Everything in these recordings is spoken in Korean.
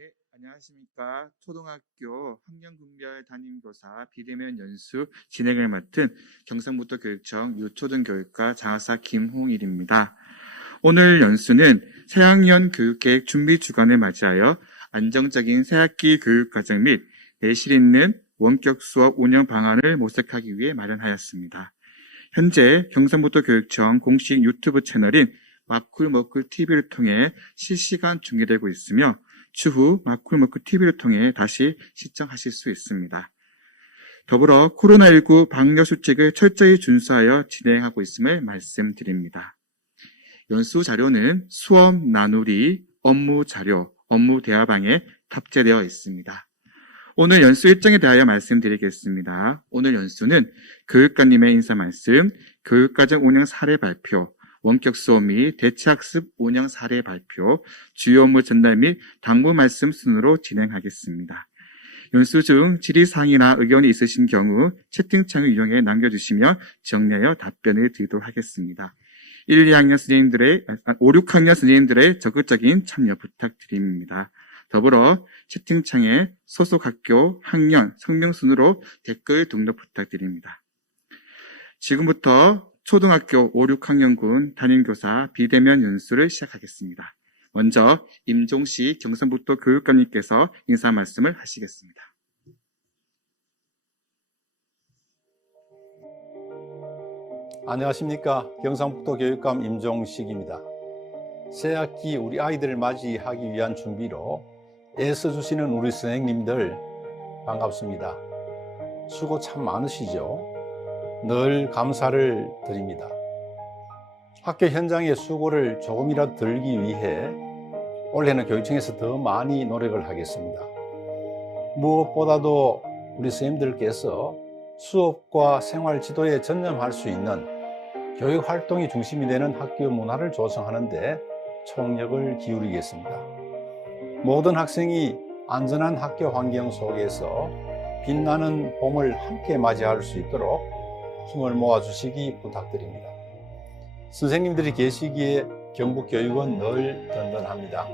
네, 안녕하십니까. 초등학교 학년군별 담임교사 비대면 연수 진행을 맡은 경상북도 교육청 유초등교육과 장학사 김홍일입니다. 오늘 연수는 새학년 교육계획 준비 주간을 맞이하여 안정적인 새학기 교육과정 및 내실 있는 원격 수업 운영 방안을 모색하기 위해 마련하였습니다. 현재 경상북도 교육청 공식 유튜브 채널인 마쿨머쿨 TV를 통해 실시간 중계되고 있으며 추후 마쿨머쿨 TV를 통해 다시 시청하실 수 있습니다. 더불어 코로나19 방역 수칙을 철저히 준수하여 진행하고 있음을 말씀드립니다. 연수 자료는 수업 나누리, 업무 자료, 업무 대화방에 탑재되어 있습니다. 오늘 연수 일정에 대하여 말씀드리겠습니다. 오늘 연수는 교육관님의 인사 말씀, 교육과정 운영 사례 발표, 원격 수업 및 대체학습 운영 사례 발표, 주요 업무 전달 및 당부 말씀 순으로 진행하겠습니다. 연수 중 질의사항이나 의견이 있으신 경우 채팅창을 이용해 남겨주시면 정리하여 답변을 드리도록 하겠습니다. 1, 2학년 선생님들의, 5, 6학년 선생님들의 적극적인 참여 부탁드립니다. 더불어 채팅창에 소속 학교, 학년, 성명 순으로 댓글 등록 부탁드립니다. 지금부터 초등학교 5, 6학년군 담임교사 비대면 연수를 시작하겠습니다. 먼저 임종식 경상북도 교육감님께서 인사 말씀을 하시겠습니다. 안녕하십니까. 경상북도 교육감 임종식입니다. 새학기 우리 아이들을 맞이하기 위한 준비로 애써주시는 우리 선생님들 반갑습니다. 수고 참 많으시죠? 늘 감사를 드립니다. 학교 현장의 수고를 조금이라도 덜기 위해 올해는 교육청에서 더 많이 노력을 하겠습니다. 무엇보다도 우리 선생님들께서 수업과 생활 지도에 전념할 수 있는 교육 활동이 중심이 되는 학교 문화를 조성하는 데 총력을 기울이겠습니다. 모든 학생이 안전한 학교 환경 속에서 빛나는 봄을 함께 맞이할 수 있도록 힘을 모아주시기 부탁드립니다. 선생님들이 계시기에 경북교육은 늘 든든합니다.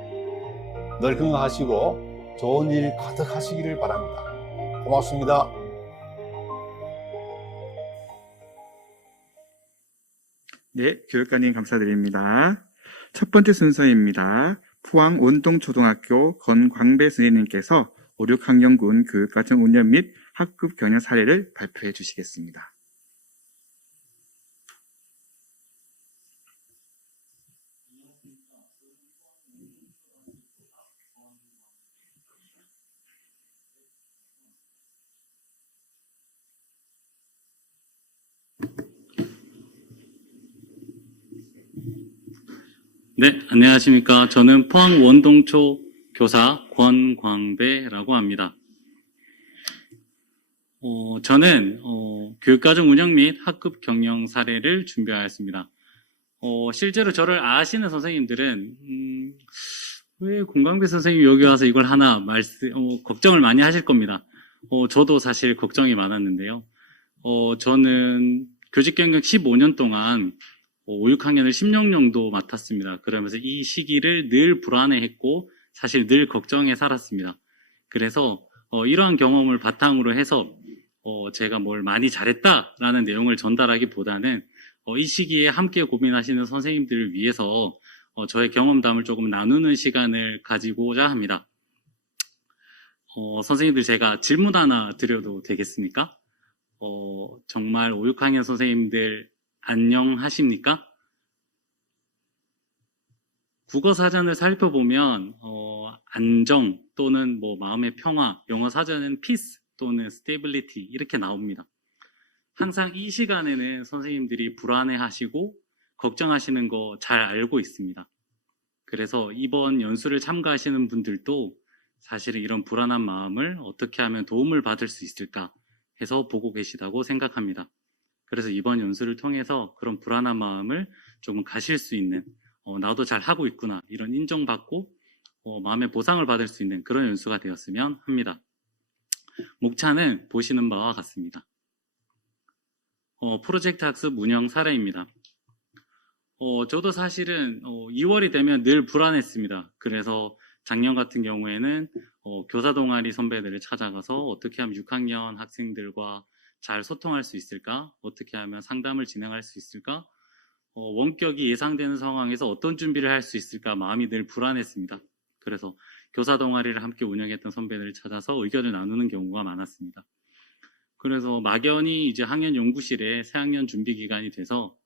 늘 건강하시고 좋은 일 가득하시기를 바랍니다. 고맙습니다. 네, 교육관님 감사드립니다. 첫 번째 순서입니다. 포항 원동초등학교 건광배 선생님께서 5, 6학년군 교육과정 운영 및 학급 경영 사례를 발표해 주시겠습니다. 네, 안녕하십니까. 저는 포항 원동초 교사 권광배라고 합니다. 저는 교육과정 운영 및 학급 경영 사례를 준비하였습니다. 실제로 저를 아시는 선생님들은 왜 권광배 선생님이 여기 와서 이걸 하나 걱정을 많이 하실 겁니다. 저도 사실 걱정이 많았는데요. 저는 교직경력 15년 동안 5, 6학년을 10년 정도 맡았습니다. 그러면서 이 시기를 늘 불안해했고 사실 늘 걱정해 살았습니다. 그래서 이러한 경험을 바탕으로 해서 제가 뭘 많이 잘했다라는 내용을 전달하기보다는 이 시기에 함께 고민하시는 선생님들을 위해서 저의 경험담을 조금 나누는 시간을 가지고자 합니다. 선생님들 제가 질문 하나 드려도 되겠습니까? 정말 5, 6학년 선생님들 안녕하십니까? 국어 사전을 살펴보면 안정 또는 마음의 평화, 영어 사전은 peace 또는 stability 이렇게 나옵니다. 항상 이 시간에는 선생님들이 불안해하시고 걱정하시는 거 잘 알고 있습니다. 그래서 이번 연수를 참가하시는 분들도 사실은 이런 불안한 마음을 어떻게 하면 도움을 받을 수 있을까 해서 보고 계시다고 생각합니다. 그래서 이번 연수를 통해서 그런 불안한 마음을 조금 가실 수 있는 나도 잘 하고 있구나 이런 인정받고 마음의 보상을 받을 수 있는 그런 연수가 되었으면 합니다. 목차는 보시는 바와 같습니다. 프로젝트 학습 운영 사례입니다. 저도 사실은 2월이 되면 늘 불안했습니다. 그래서 작년 같은 경우에는 교사 동아리 선배들을 찾아가서 어떻게 하면 6학년 학생들과 잘 소통할 수 있을까? 어떻게 하면 상담을 진행할 수 있을까? 원격이 예상되는 상황에서 어떤 준비를 할 수 있을까? 마음이 늘 불안했습니다. 그래서 교사 동아리를 함께 운영했던 선배들을 찾아서 의견을 나누는 경우가 많았습니다. 그래서 막연히 이제 학년 연구실에 새학년 준비 기간이 돼서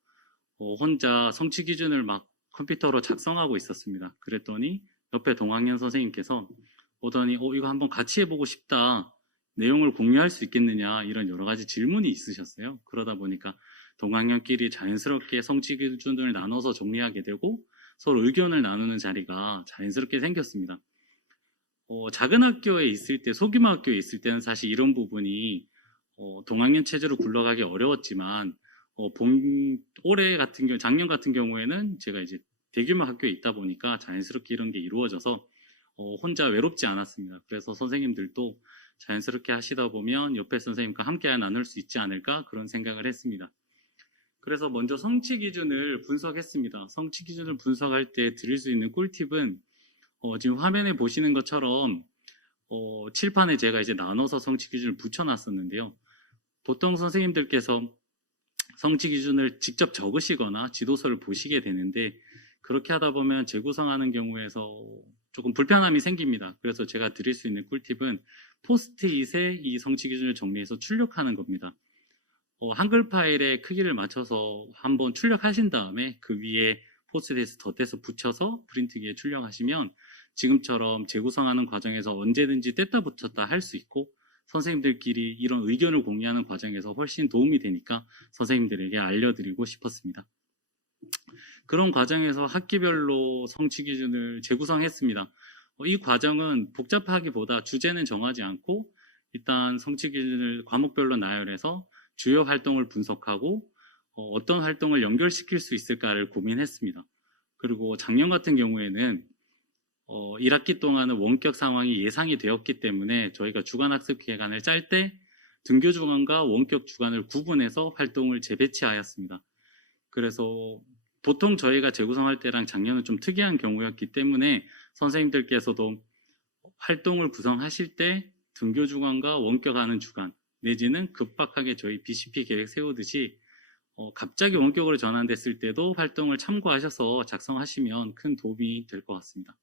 혼자 성취 기준을 막 컴퓨터로 작성하고 있었습니다. 그랬더니 옆에 동학년 선생님께서 오더니 이거 한번 같이 해보고 싶다. 내용을 공유할 수 있겠느냐 이런 여러 가지 질문이 있으셨어요. 그러다 보니까 동학년끼리 자연스럽게 성취 기준을 나눠서 정리하게 되고 서로 의견을 나누는 자리가 자연스럽게 생겼습니다. 작은 학교에 있을 때, 소규모 학교에 있을 때는 사실 이런 부분이 동학년 체제로 굴러가기 어려웠지만 올해 같은 경우, 작년 같은 경우에는 제가 이제 대규모 학교에 있다 보니까 자연스럽게 이런 게 이루어져서 혼자 외롭지 않았습니다. 그래서 선생님들도 자연스럽게 하시다 보면 옆에 선생님과 함께 나눌 수 있지 않을까 그런 생각을 했습니다. 그래서 먼저 성취 기준을 분석했습니다. 성취 기준을 분석할 때 드릴 수 있는 꿀팁은 지금 화면에 보시는 것처럼 칠판에 제가 이제 나눠서 성취 기준을 붙여놨었는데요. 보통 선생님들께서 성취 기준을 직접 적으시거나 지도서를 보시게 되는데 그렇게 하다 보면 재구성하는 경우에서 조금 불편함이 생깁니다. 그래서 제가 드릴 수 있는 꿀팁은 포스트잇에 이 성취 기준을 정리해서 출력하는 겁니다. 한글 파일의 크기를 맞춰서 한번 출력하신 다음에 그 위에 포스트잇을 덧대서 붙여서 프린트기에 출력하시면 지금처럼 재구성하는 과정에서 언제든지 뗐다 붙였다 할 수 있고 선생님들끼리 이런 의견을 공유하는 과정에서 훨씬 도움이 되니까 선생님들에게 알려드리고 싶었습니다. 그런 과정에서 학기별로 성취 기준을 재구성했습니다. 이 과정은 복잡하기보다 주제는 정하지 않고 일단 성취 기준을 과목별로 나열해서 주요 활동을 분석하고 어떤 활동을 연결시킬 수 있을까를 고민했습니다. 그리고 작년 같은 경우에는 1학기 동안은 원격 상황이 예상이 되었기 때문에 저희가 주간학습 기간을 짤 때 등교 주간과 원격 주간을 구분해서 활동을 재배치하였습니다. 그래서 보통 저희가 재구성할 때랑 작년은 좀 특이한 경우였기 때문에 선생님들께서도 활동을 구성하실 때 등교 주간과 원격하는 주간 내지는 급박하게 저희 BCP 계획 세우듯이 갑자기 원격으로 전환됐을 때도 활동을 참고하셔서 작성하시면 큰 도움이 될 것 같습니다.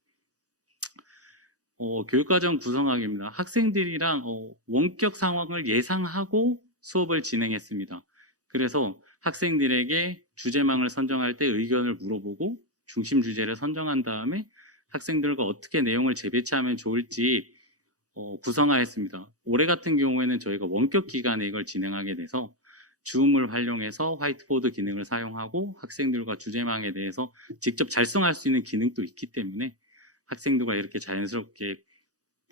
교육과정 구성학입니다. 학생들이랑 원격 상황을 예상하고 수업을 진행했습니다. 그래서 학생들에게 주제망을 선정할 때 의견을 물어보고 중심 주제를 선정한 다음에 학생들과 어떻게 내용을 재배치하면 좋을지 구성하였습니다. 올해 같은 경우에는 저희가 원격 기간에 이걸 진행하게 돼서 줌을 활용해서 화이트보드 기능을 사용하고 학생들과 주제망에 대해서 직접 작성할 수 있는 기능도 있기 때문에 학생들과 이렇게 자연스럽게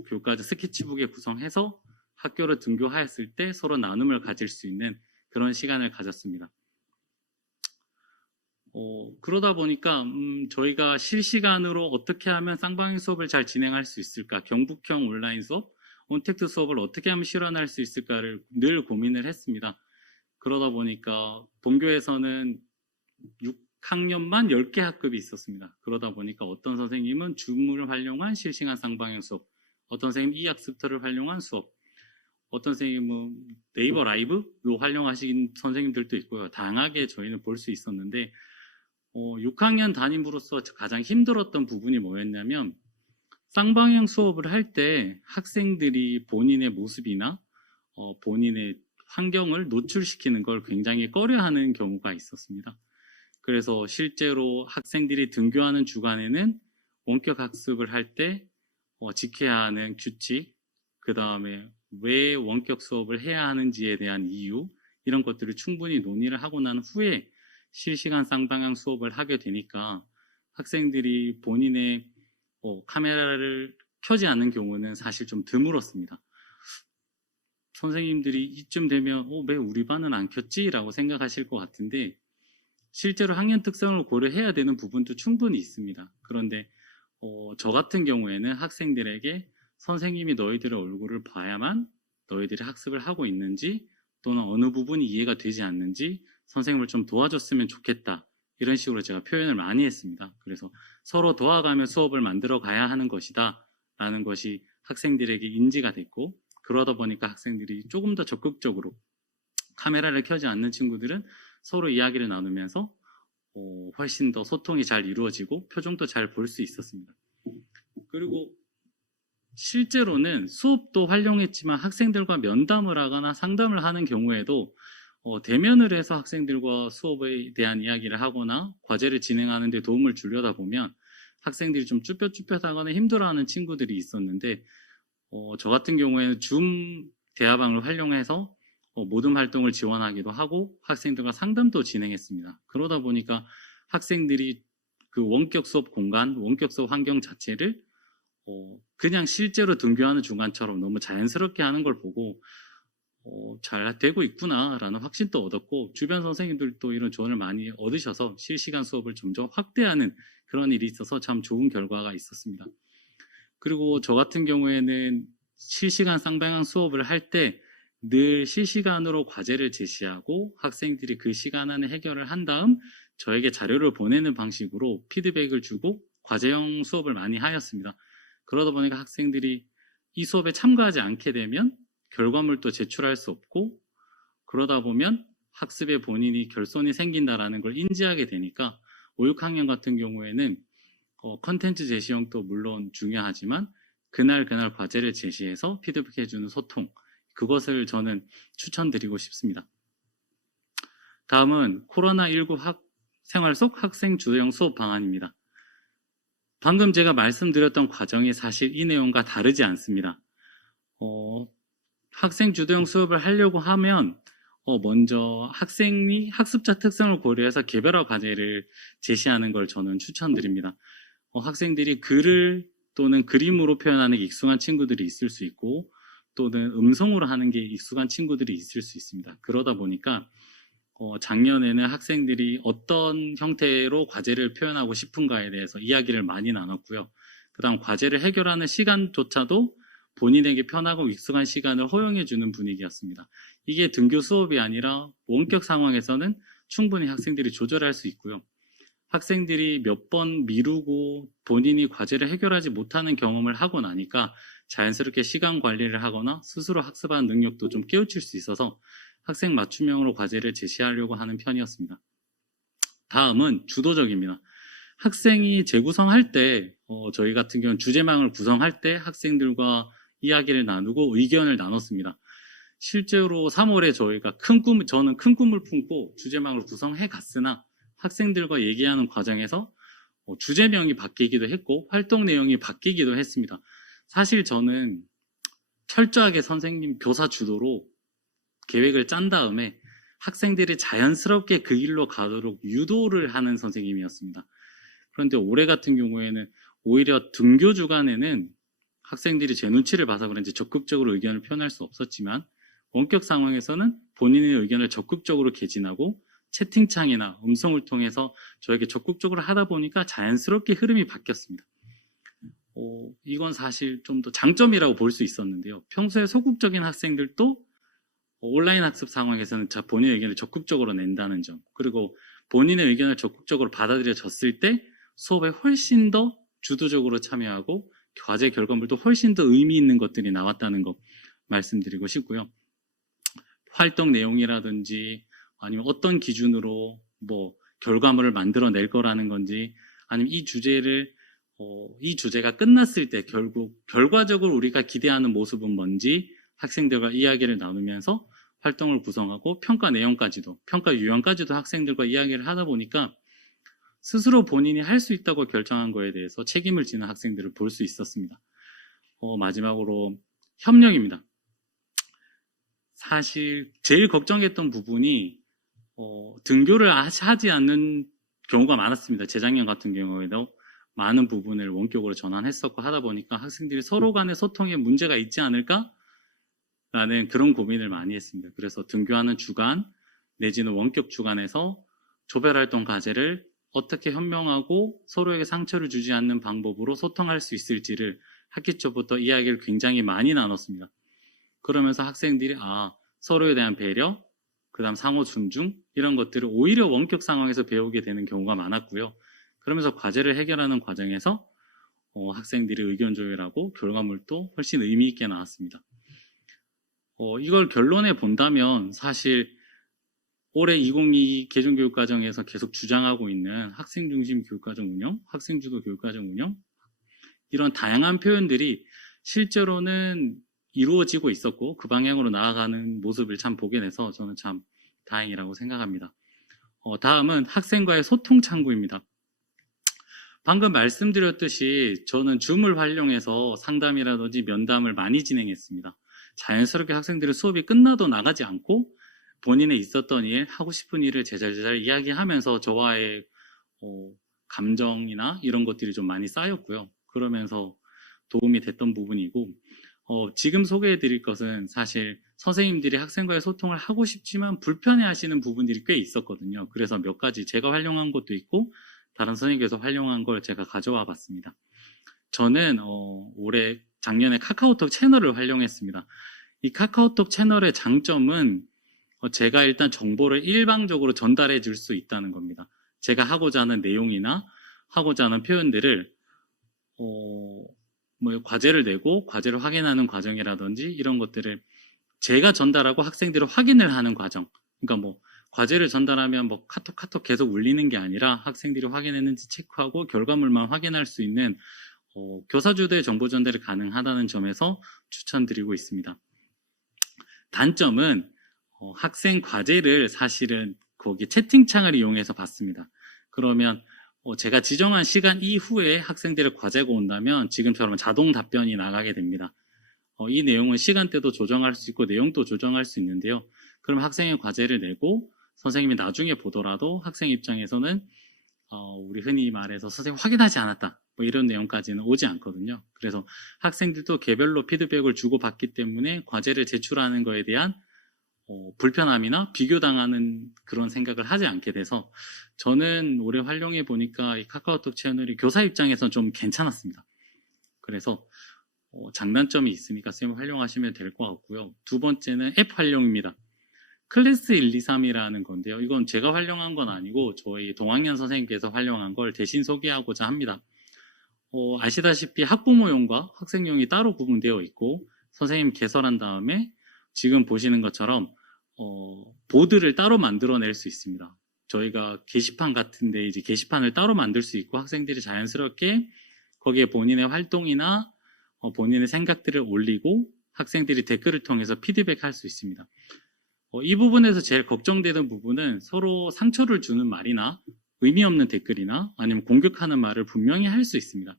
교과서 스케치북에 구성해서 학교를 등교하였을 때 서로 나눔을 가질 수 있는 그런 시간을 가졌습니다. 그러다 보니까 저희가 실시간으로 어떻게 하면 쌍방향 수업을 잘 진행할 수 있을까, 경북형 온라인 수업, 온택트 수업을 어떻게 하면 실현할 수 있을까를 늘 고민을 했습니다. 그러다 보니까 본교에서는 6학년만 10개 학급이 있었습니다. 그러다 보니까 어떤 선생님은 줌을 활용한 실시간 쌍방향 수업, 어떤 선생님은 이학습터를 활용한 수업, 어떤 선생님은 네이버 라이브로 활용하신 선생님들도 있고요. 다양하게 저희는 볼 수 있었는데 6학년 담임으로서 가장 힘들었던 부분이 뭐였냐면 쌍방향 수업을 할 때 학생들이 본인의 모습이나 본인의 환경을 노출시키는 걸 굉장히 꺼려하는 경우가 있었습니다. 그래서 실제로 학생들이 등교하는 주간에는 원격 학습을 할 때 지켜야 하는 규칙, 그 다음에 왜 원격 수업을 해야 하는지에 대한 이유, 이런 것들을 충분히 논의를 하고 난 후에 실시간 쌍방향 수업을 하게 되니까 학생들이 본인의 카메라를 켜지 않는 경우는 사실 좀 드물었습니다. 선생님들이 이쯤 되면 왜 우리 반은 안 켰지? 라고 생각하실 것 같은데 실제로 학년 특성을 고려해야 되는 부분도 충분히 있습니다. 그런데 저 같은 경우에는 학생들에게 선생님이 너희들의 얼굴을 봐야만 너희들이 학습을 하고 있는지 또는 어느 부분이 이해가 되지 않는지 선생님을 좀 도와줬으면 좋겠다. 이런 식으로 제가 표현을 많이 했습니다. 그래서 서로 도와가며 수업을 만들어 가야 하는 것이다 라는 것이 학생들에게 인지가 됐고, 그러다 보니까 학생들이 조금 더 적극적으로, 카메라를 켜지 않는 친구들은 서로 이야기를 나누면서 훨씬 더 소통이 잘 이루어지고 표정도 잘 볼 수 있었습니다. 그리고 실제로는 수업도 활용했지만 학생들과 면담을 하거나 상담을 하는 경우에도 대면을 해서 학생들과 수업에 대한 이야기를 하거나 과제를 진행하는 데 도움을 주려다 보면 학생들이 좀 쭈뼛쭈뼛하거나 힘들어하는 친구들이 있었는데, 저 같은 경우에는 줌 대화방을 활용해서 모든 활동을 지원하기도 하고 학생들과 상담도 진행했습니다. 그러다 보니까 학생들이 그 원격 수업 공간, 원격 수업 환경 자체를 그냥 실제로 등교하는 중간처럼 너무 자연스럽게 하는 걸 보고 잘 되고 있구나라는 확신도 얻었고, 주변 선생님들도 이런 조언을 많이 얻으셔서 실시간 수업을 점점 확대하는 그런 일이 있어서 참 좋은 결과가 있었습니다. 그리고 저 같은 경우에는 실시간 쌍방향 수업을 할 때 늘 실시간으로 과제를 제시하고 학생들이 그 시간 안에 해결을 한 다음 저에게 자료를 보내는 방식으로 피드백을 주고 과제형 수업을 많이 하였습니다. 그러다 보니까 학생들이 이 수업에 참가하지 않게 되면 결과물도 제출할 수 없고, 그러다 보면 학습에 본인이 결손이 생긴다라는 걸 인지하게 되니까 5, 6학년 같은 경우에는 컨텐츠 제시형도 물론 중요하지만 그날 과제를 제시해서 피드백해주는 소통, 그것을 저는 추천드리고 싶습니다. 다음은 코로나19 생활 속 학생 주도형 수업 방안입니다. 방금 제가 말씀드렸던 과정이 사실 이 내용과 다르지 않습니다. 학생 주도형 수업을 하려고 하면 먼저 학생이 학습자 특성을 고려해서 개별화 과제를 제시하는 걸 저는 추천드립니다. 학생들이 글을 또는 그림으로 표현하는 게 익숙한 친구들이 있을 수 있고, 또는 음성으로 하는 게 익숙한 친구들이 있을 수 있습니다. 그러다 보니까 작년에는 학생들이 어떤 형태로 과제를 표현하고 싶은가에 대해서 이야기를 많이 나눴고요. 그 다음 과제를 해결하는 시간조차도 본인에게 편하고 익숙한 시간을 허용해주는 분위기였습니다. 이게 등교 수업이 아니라 원격 상황에서는 충분히 학생들이 조절할 수 있고요. 학생들이 몇 번 미루고 본인이 과제를 해결하지 못하는 경험을 하고 나니까 자연스럽게 시간 관리를 하거나 스스로 학습하는 능력도 좀 깨우칠 수 있어서 학생 맞춤형으로 과제를 제시하려고 하는 편이었습니다. 다음은 주도적입니다. 학생이 재구성할 때 저희 같은 경우는 주제망을 구성할 때 학생들과 이야기를 나누고 의견을 나눴습니다. 실제로 3월에 저는 큰 꿈을 품고 주제망을 구성해 갔으나 학생들과 얘기하는 과정에서 주제명이 바뀌기도 했고 활동 내용이 바뀌기도 했습니다. 사실 저는 철저하게 선생님 교사 주도로 계획을 짠 다음에 학생들이 자연스럽게 그 길로 가도록 유도를 하는 선생님이었습니다. 그런데 올해 같은 경우에는 오히려 등교 주간에는 학생들이 제 눈치를 봐서 그런지 적극적으로 의견을 표현할 수 없었지만 원격 상황에서는 본인의 의견을 적극적으로 개진하고 채팅창이나 음성을 통해서 저에게 적극적으로 하다 보니까 자연스럽게 흐름이 바뀌었습니다. 이건 사실 좀 더 장점이라고 볼 수 있었는데요. 평소에 소극적인 학생들도 온라인 학습 상황에서는 본인의 의견을 적극적으로 낸다는 점, 그리고 본인의 의견을 적극적으로 받아들여졌을 때 수업에 훨씬 더 주도적으로 참여하고 과제 결과물도 훨씬 더 의미 있는 것들이 나왔다는 거 말씀드리고 싶고요. 활동 내용이라든지 아니면 어떤 기준으로 결과물을 만들어낼 거라는 건지, 아니면 이 주제가 끝났을 때 결과적으로 우리가 기대하는 모습은 뭔지 학생들과 이야기를 나누면서 활동을 구성하고 평가 내용까지도, 평가 유형까지도 학생들과 이야기를 하다 보니까 스스로 본인이 할 수 있다고 결정한 거에 대해서 책임을 지는 학생들을 볼 수 있었습니다. 마지막으로 협력입니다. 사실 제일 걱정했던 부분이 등교를 하지 않는 경우가 많았습니다. 재작년 같은 경우에도 많은 부분을 원격으로 전환했었고 하다 보니까 학생들이 서로 간의 소통에 문제가 있지 않을까? 라는 그런 고민을 많이 했습니다. 그래서 등교하는 주간 내지는 원격 주간에서 조별활동 과제를 어떻게 현명하고 서로에게 상처를 주지 않는 방법으로 소통할 수 있을지를 학기 초부터 이야기를 굉장히 많이 나눴습니다. 그러면서 학생들이 서로에 대한 배려, 그 다음 상호 존중, 이런 것들을 오히려 원격 상황에서 배우게 되는 경우가 많았고요. 그러면서 과제를 해결하는 과정에서 학생들이 의견 조율하고 결과물도 훨씬 의미 있게 나왔습니다. 이걸 결론에 본다면 사실 올해 2022 개정교육과정에서 계속 주장하고 있는 학생 중심 교육과정 운영, 학생 주도 교육과정 운영, 이런 다양한 표현들이 실제로는 이루어지고 있었고 그 방향으로 나아가는 모습을 참 보게 돼서 저는 참 다행이라고 생각합니다. 다음은 학생과의 소통 창구입니다. 방금 말씀드렸듯이 저는 줌을 활용해서 상담이라든지 면담을 많이 진행했습니다. 자연스럽게 학생들은 수업이 끝나도 나가지 않고 본인의 있었던 일, 하고 싶은 일을 제잘제잘 이야기하면서 저와의 감정이나 이런 것들이 좀 많이 쌓였고요. 그러면서 도움이 됐던 부분이고, 지금 소개해 드릴 것은 사실 선생님들이 학생과의 소통을 하고 싶지만 불편해 하시는 부분들이 꽤 있었거든요. 그래서 몇 가지 제가 활용한 것도 있고 다른 선생님께서 활용한 걸 제가 가져와 봤습니다. 저는 작년에 카카오톡 채널을 활용했습니다. 이 카카오톡 채널의 장점은 제가 일단 정보를 일방적으로 전달해 줄 수 있다는 겁니다. 제가 하고자 하는 내용이나 하고자 하는 표현들을 과제를 내고 과제를 확인하는 과정이라든지 이런 것들을 제가 전달하고 학생들이 확인을 하는 과정. 그러니까 과제를 전달하면 카톡 계속 울리는 게 아니라 학생들이 확인했는지 체크하고 결과물만 확인할 수 있는 교사 주도의 정보 전달이 가능하다는 점에서 추천드리고 있습니다. 단점은 학생 과제를 사실은 거기 채팅창을 이용해서 받습니다. 그러면 제가 지정한 시간 이후에 학생들의 과제가 온다면 지금처럼 자동 답변이 나가게 됩니다. 이 내용은 시간대도 조정할 수 있고 내용도 조정할 수 있는데요. 그럼 학생의 과제를 내고 선생님이 나중에 보더라도 학생 입장에서는 우리 흔히 말해서 선생님 확인하지 않았다 이런 내용까지는 오지 않거든요. 그래서 학생들도 개별로 피드백을 주고받기 때문에 과제를 제출하는 거에 대한 불편함이나 비교당하는 그런 생각을 하지 않게 돼서 저는 올해 활용해 보니까 이 카카오톡 채널이 교사 입장에서는 좀 괜찮았습니다. 그래서 장단점이 있으니까 쌤 활용하시면 될 것 같고요. 두 번째는 앱 활용입니다. 클래스 123이라는 건데요. 이건 제가 활용한 건 아니고 저희 동학년 선생님께서 활용한 걸 대신 소개하고자 합니다. 아시다시피 학부모용과 학생용이 따로 구분되어 있고 선생님 개설한 다음에 지금 보시는 것처럼 보드를 따로 만들어낼 수 있습니다. 저희가 게시판 같은데 이제 게시판을 따로 만들 수 있고 학생들이 자연스럽게 거기에 본인의 활동이나 본인의 생각들을 올리고 학생들이 댓글을 통해서 피드백할 수 있습니다. 이 부분에서 제일 걱정되는 부분은 서로 상처를 주는 말이나 의미 없는 댓글이나 아니면 공격하는 말을 분명히 할 수 있습니다.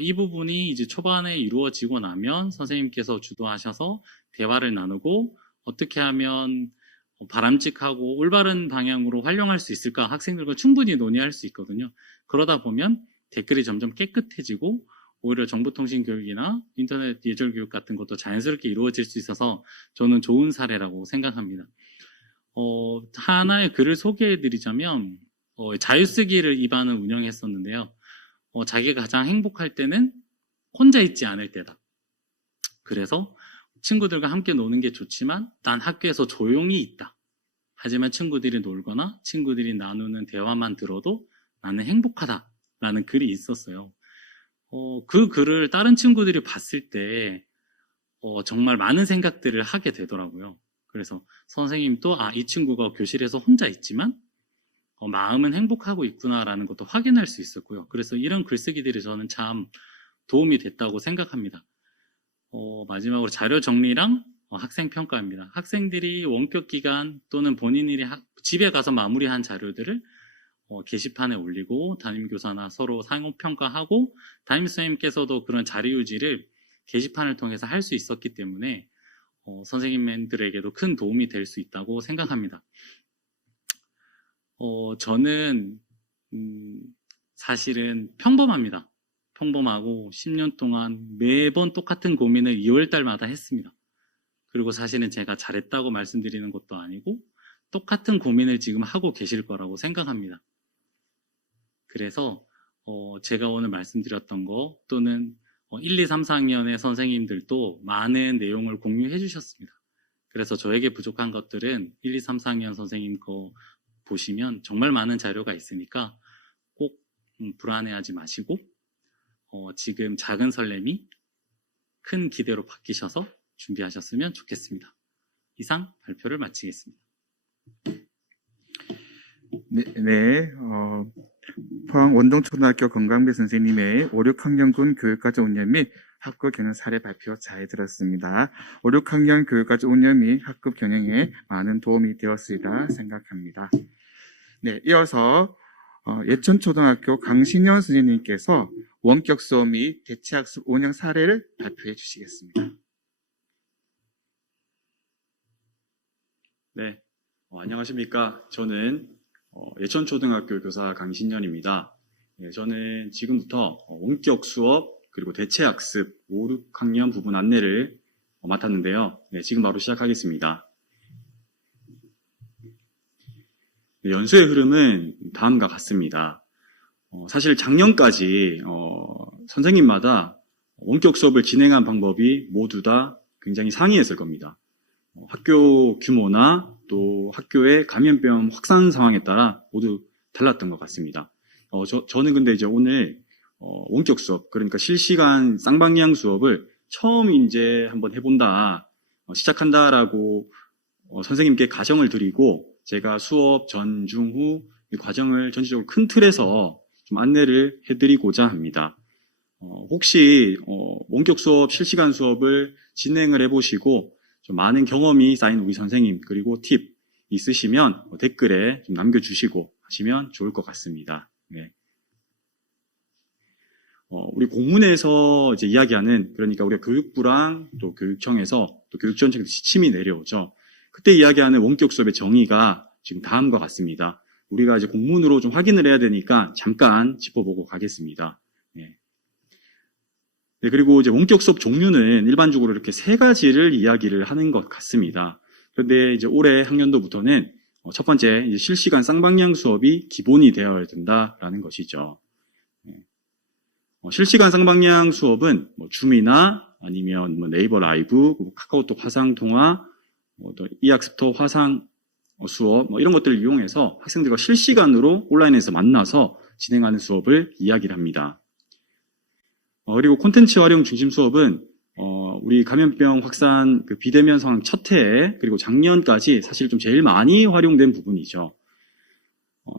이 부분이 이제 초반에 이루어지고 나면 선생님께서 주도하셔서 대화를 나누고 어떻게 하면 바람직하고 올바른 방향으로 활용할 수 있을까 학생들과 충분히 논의할 수 있거든요. 그러다 보면 댓글이 점점 깨끗해지고 오히려 정보통신교육이나 인터넷 예절교육 같은 것도 자연스럽게 이루어질 수 있어서 저는 좋은 사례라고 생각합니다. 하나의 글을 소개해드리자면 자유쓰기를 입안을 운영했었는데요. 자기가 가장 행복할 때는 혼자 있지 않을 때다. 그래서 친구들과 함께 노는 게 좋지만 난 학교에서 조용히 있다. 하지만 친구들이 놀거나 친구들이 나누는 대화만 들어도 나는 행복하다라는 글이 있었어요. 그 글을 다른 친구들이 봤을 때 정말 많은 생각들을 하게 되더라고요. 그래서 선생님도 이 친구가 교실에서 혼자 있지만 마음은 행복하고 있구나라는 것도 확인할 수 있었고요. 그래서 이런 글쓰기들이 저는 참 도움이 됐다고 생각합니다. 마지막으로 자료 정리랑 학생 평가입니다. 학생들이 원격 기간 또는 본인이 집에 가서 마무리한 자료들을 게시판에 올리고 담임교사나 서로 상호평가하고 담임선생님께서도 그런 자료 유지를 게시판을 통해서 할 수 있었기 때문에 선생님들에게도 큰 도움이 될 수 있다고 생각합니다. 저는 사실은 평범합니다. 평범하고 10년 동안 매번 똑같은 고민을 2월 달마다 했습니다. 그리고 사실은 제가 잘했다고 말씀드리는 것도 아니고 똑같은 고민을 지금 하고 계실 거라고 생각합니다. 그래서 제가 오늘 말씀드렸던 거 또는 1, 2, 3, 4학년의 선생님들도 많은 내용을 공유해 주셨습니다. 그래서 저에게 부족한 것들은 1, 2, 3, 4학년 선생님 거 보시면 정말 많은 자료가 있으니까 꼭 불안해하지 마시고 지금 작은 설렘이 큰 기대로 바뀌셔서 준비하셨으면 좋겠습니다. 이상 발표를 마치겠습니다. 네, 포항 원동초등학교 건강배 선생님의 5, 6학년군 교육과정 운영 및 학급 경영 사례 발표 잘 들었습니다. 5, 6학년 교육과정 운영 및 학급 경영에 많은 도움이 되었으리라 생각합니다. 네, 이어서 예천초등학교 강신현 선생님께서 원격 수업 및 대체학습 운영 사례를 발표해 주시겠습니다. 네, 안녕하십니까. 저는 예천초등학교 교사 강신현입니다. 네, 저는 지금부터 원격 수업 그리고 대체학습 5, 6학년 부분 안내를 맡았는데요. 네, 지금 바로 시작하겠습니다. 네, 연수의 흐름은 다음과 같습니다. 사실 작년까지 선생님마다 원격 수업을 진행한 방법이 모두 다 굉장히 상이했을 겁니다. 학교 규모나 또 학교의 감염병 확산 상황에 따라 모두 달랐던 것 같습니다. 저는 근데 이제 오늘 원격 수업, 그러니까 실시간 쌍방향 수업을 처음 이제 한번 해본다, 시작한다라고 선생님께 가정을 드리고 제가 수업 전, 중, 후 이 과정을 전체적으로 큰 틀에서 좀 안내를 해드리고자 합니다. 혹시 원격 수업, 실시간 수업을 진행을 해보시고 좀 많은 경험이 쌓인 우리 선생님 그리고 팁 있으시면 댓글에 좀 남겨주시고 하시면 좋을 것 같습니다. 네. 우리 공문에서 이제 이야기하는, 그러니까 우리가 교육부랑 또 교육청에서 또 교육지원청에서 지침이 내려오죠. 그때 이야기하는 원격 수업의 정의가 지금 다음과 같습니다. 우리가 이제 공문으로 좀 확인을 해야 되니까 잠깐 짚어보고 가겠습니다. 네. 네, 그리고 이제 원격 수업 종류는 일반적으로 이렇게 세 가지를 이야기를 하는 것 같습니다. 그런데 이제 올해 학년도부터는 첫 번째 이제 실시간 쌍방향 수업이 기본이 되어야 된다라는 것이죠. 네. 실시간 쌍방향 수업은 줌이나 아니면 네이버 라이브, 카카오톡 화상 통화, 또 이학습터 화상 수업 이런 것들을 이용해서 학생들과 실시간으로 온라인에서 만나서 진행하는 수업을 이야기를 합니다. 그리고 콘텐츠 활용 중심 수업은 우리 감염병 확산 그 비대면 상황 첫 해에 그리고 작년까지 사실 좀 제일 많이 활용된 부분이죠.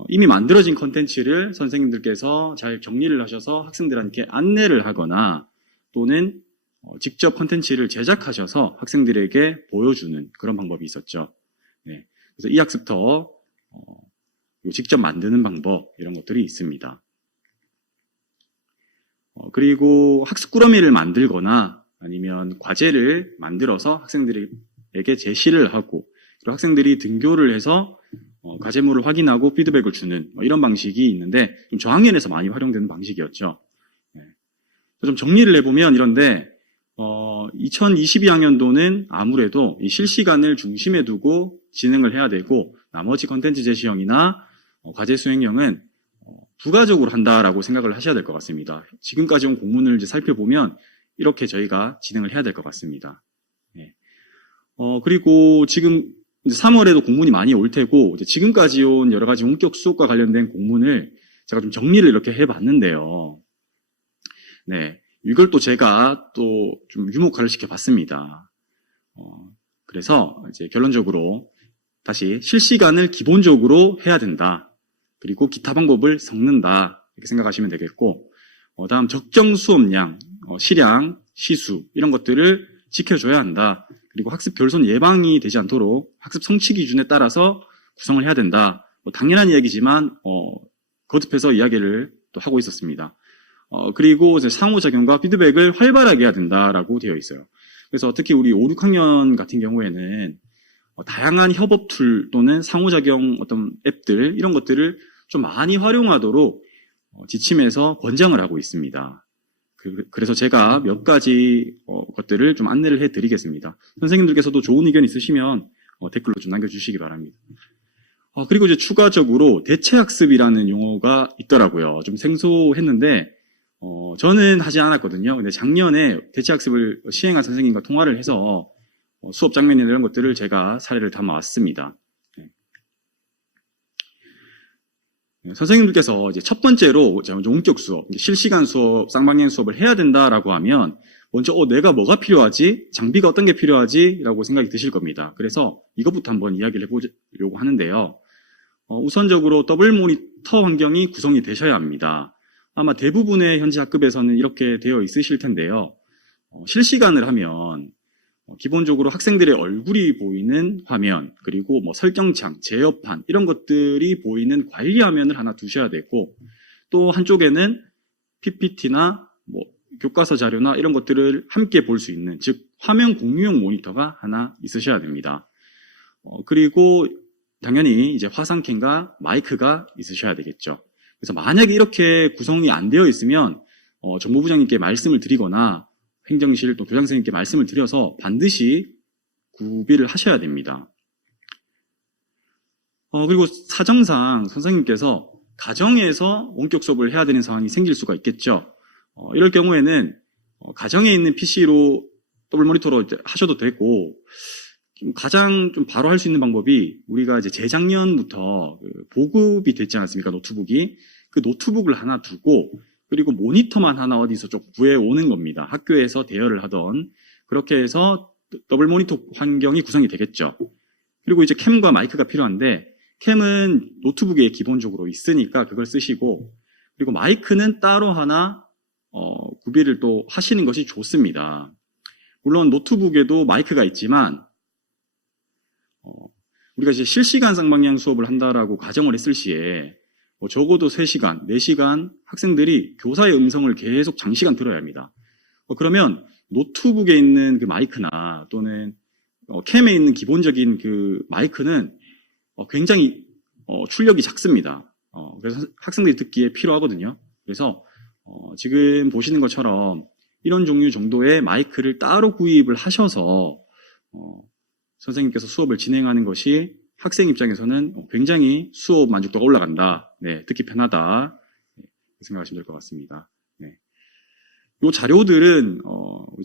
이미 만들어진 콘텐츠를 선생님들께서 잘 정리를 하셔서 학생들한테 안내를 하거나 또는 직접 콘텐츠를 제작하셔서 학생들에게 보여주는 그런 방법이 있었죠. 네. 그래서 이학습터 직접 만드는 방법 이런 것들이 있습니다. 그리고 학습 꾸러미를 만들거나 아니면 과제를 만들어서 학생들에게 제시를 하고 그리고 학생들이 등교를 해서 과제물을 확인하고 피드백을 주는 이런 방식이 있는데 좀 저학년에서 많이 활용되는 방식이었죠. 네. 좀 정리를 해보면 이런데 2022학년도는 아무래도 이 실시간을 중심에 두고 진행을 해야 되고 나머지 컨텐츠 제시형이나 과제 수행형은 부가적으로 한다라고 생각을 하셔야 될 것 같습니다. 지금까지 온 공문을 이제 살펴보면 이렇게 저희가 진행을 해야 될 것 같습니다. 네. 그리고 지금 이제 3월에도 공문이 많이 올 테고 이제 지금까지 온 여러 가지 원격 수업과 관련된 공문을 제가 좀 정리를 이렇게 해봤는데요. 네. 이걸 또 제가 또 좀 유목화를 시켜봤습니다. 그래서 이제 결론적으로 다시 실시간을 기본적으로 해야 된다. 그리고 기타 방법을 섞는다. 이렇게 생각하시면 되겠고, 다음 적정 수업량, 시량, 시수 이런 것들을 지켜줘야 한다. 그리고 학습 결손 예방이 되지 않도록 학습 성취 기준에 따라서 구성을 해야 된다. 당연한 이야기지만 거듭해서 이야기를 또 하고 있었습니다. 그리고 이제 상호작용과 피드백을 활발하게 해야 된다라고 되어 있어요. 그래서 특히 우리 5, 6학년 같은 경우에는 다양한 협업 툴 또는 상호작용 어떤 앱들 이런 것들을 좀 많이 활용하도록 지침에서 권장을 하고 있습니다. 그래서 제가 몇 가지 것들을 좀 안내를 해드리겠습니다. 선생님들께서도 좋은 의견 있으시면 댓글로 좀 남겨주시기 바랍니다. 그리고 이제 추가적으로 대체학습이라는 용어가 있더라고요. 좀 생소했는데 저는 하지 않았거든요. 근데 작년에 대체학습을 시행한 선생님과 통화를 해서 수업 장면이나 이런 것들을 제가 사례를 담아왔습니다. 선생님들께서 이제 첫 번째로 원격 수업, 실시간 수업, 쌍방향 수업을 해야 된다라고 하면 먼저 내가 뭐가 필요하지? 장비가 어떤 게 필요하지? 라고 생각이 드실 겁니다. 그래서 이것부터 한번 이야기를 해보려고 하는데요. 우선적으로 더블 모니터 환경이 구성이 되셔야 합니다. 아마 대부분의 현지 학급에서는 이렇게 되어 있으실 텐데요. 실시간을 하면 기본적으로 학생들의 얼굴이 보이는 화면, 그리고 뭐 설경창, 제어판 이런 것들이 보이는 관리 화면을 하나 두셔야 되고, 또 한쪽에는 PPT나 뭐 교과서 자료나 이런 것들을 함께 볼 수 있는, 즉 화면 공유용 모니터가 하나 있으셔야 됩니다. 그리고 당연히 이제 화상캠과 마이크가 있으셔야 되겠죠. 그래서 만약에 이렇게 구성이 안 되어 있으면 정보부장님께 말씀을 드리거나 행정실 또 교장선생님께 말씀을 드려서 반드시 구비를 하셔야 됩니다. 그리고 사정상 선생님께서 가정에서 원격 수업을 해야 되는 상황이 생길 수가 있겠죠. 이럴 경우에는 가정에 있는 PC로 더블 모니터로 하셔도 되고, 가장 좀 바로 할 수 있는 방법이, 우리가 이제 재작년부터 보급이 됐지 않았습니까? 노트북이. 그 노트북을 하나 두고, 그리고 모니터만 하나 어디서 좀 구해오는 겁니다. 학교에서 대여를 하던. 그렇게 해서 더블 모니터 환경이 구성이 되겠죠. 그리고 이제 캠과 마이크가 필요한데, 캠은 노트북에 기본적으로 있으니까 그걸 쓰시고, 그리고 마이크는 따로 하나 구비를 또 하시는 것이 좋습니다. 물론 노트북에도 마이크가 있지만 우리가 이제 실시간 쌍방향 수업을 한다라고 가정을 했을 시에 적어도 3시간, 4시간 학생들이 교사의 음성을 계속 장시간 들어야 합니다. 그러면 노트북에 있는 그 마이크나 또는 캠에 있는 기본적인 그 마이크는 굉장히 출력이 작습니다. 그래서 학생들이 듣기에 필요하거든요. 그래서 지금 보시는 것처럼 이런 종류 정도의 마이크를 따로 구입을 하셔서 선생님께서 수업을 진행하는 것이 학생 입장에서는 굉장히 수업 만족도가 올라간다. 네, 듣기 편하다. 네, 생각하시면 될 것 같습니다. 네. 이 자료들은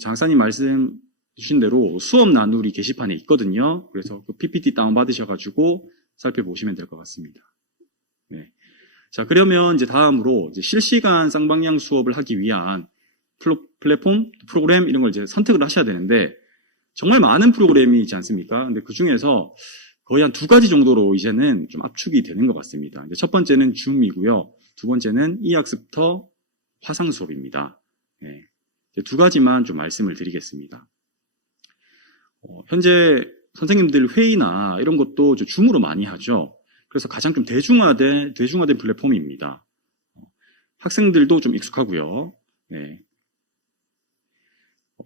장사님 말씀 주신 대로 수업 나누리 게시판에 있거든요. 그래서 그 PPT 다운받으셔가지고 살펴보시면 될 것 같습니다. 네. 자, 그러면 이제 다음으로 이제 실시간 쌍방향 수업을 하기 위한 플랫폼, 프로그램 이런 걸 이제 선택을 하셔야 되는데, 정말 많은 프로그램이 있지 않습니까? 근데 그 중에서 거의 한 2가지 정도로 이제는 좀 압축이 되는 것 같습니다. 이제 첫 번째는 줌이고요. 두 번째는 e학습터 화상 수업입니다. 네. 이제 2가지만 좀 말씀을 드리겠습니다. 현재 선생님들 회의나 이런 것도 줌으로 많이 하죠. 그래서 가장 좀 대중화된 플랫폼입니다. 학생들도 좀 익숙하고요. 네.